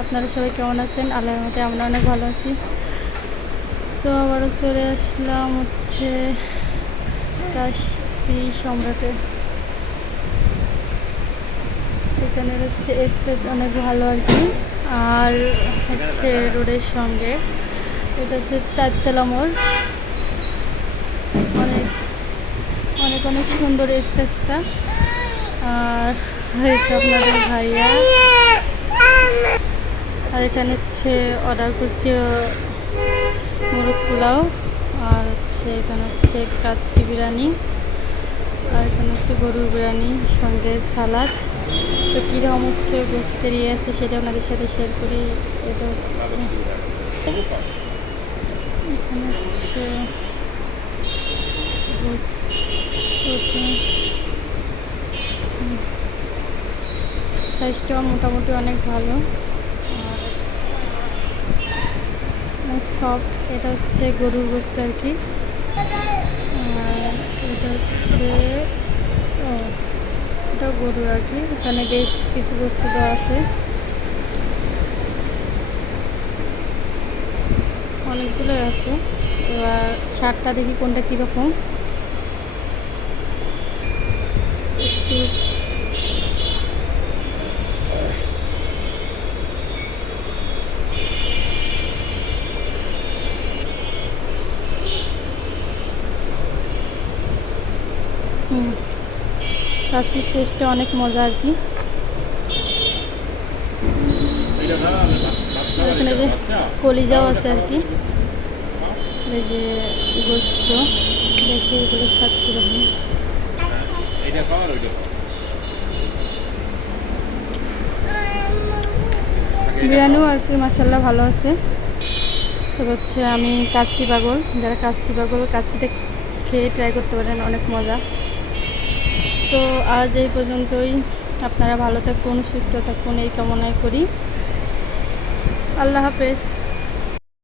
আপনারা সবাই কেমন আছেন? আল্লাহর রহমতে আমরা অনেক ভালো আছি। তো আবারও চলে আসলাম হচ্ছে কাশি সম্রাটে। এখানে হচ্ছে স্পেস অনেক ভালো আর কি, আর হচ্ছে রোডের সঙ্গে এটা হচ্ছে 4তলা মোড়। অনেক অনেক অনেক সুন্দর স্পেসটা। আর হয়েছে আপনাদের ভাইয়া, আর এখানে হচ্ছে অর্ডার করছি মোরগ পোলাও, আর হচ্ছে এখানে হচ্ছে কাচ্চি বিরিয়ানি, আর এখানে হচ্ছে গরুর বিরিয়ানি সঙ্গে সালাদ। তো কীরকম হচ্ছে গোস্তের ইয়ে আছে সেটা আপনাদের সাথে শেয়ার করি। এটা হচ্ছে এখানে হচ্ছে সাইজটাও মোটামুটি অনেক ভালো, আর অনেক সফট। এটা হচ্ছে গরুর গোস্ত আর কি। আর এটা হচ্ছে এটা গরু আর কি। এখানে বেশ কিছু গোস্ত দেওয়া আছে, অনেকগুলোই আছে। এবার শাকটা দেখি কোনটা কীরকম। একটু কাচ্চির টেস্টটা অনেক মজা আর কি। এখানে যে কলিজাও আছে আর কি, এই যে গোস্ত। দেখি এগুলো স্বাদ কীরকম। বিরিয়ানিও আর কি মাশাআল্লাহ ভালো আছে। তো হচ্ছে আমি কাচ্চি পাগল, যারা কাচ্চি পাগল কাচ্চিটা খেয়ে ট্রাই করতে পারেন, অনেক মজা। তো আজ এই পর্যন্তই। আপনারা ভালো থাকুন, সুস্থ থাকুন এই কামনাই করি। আল্লাহ হাফেজ।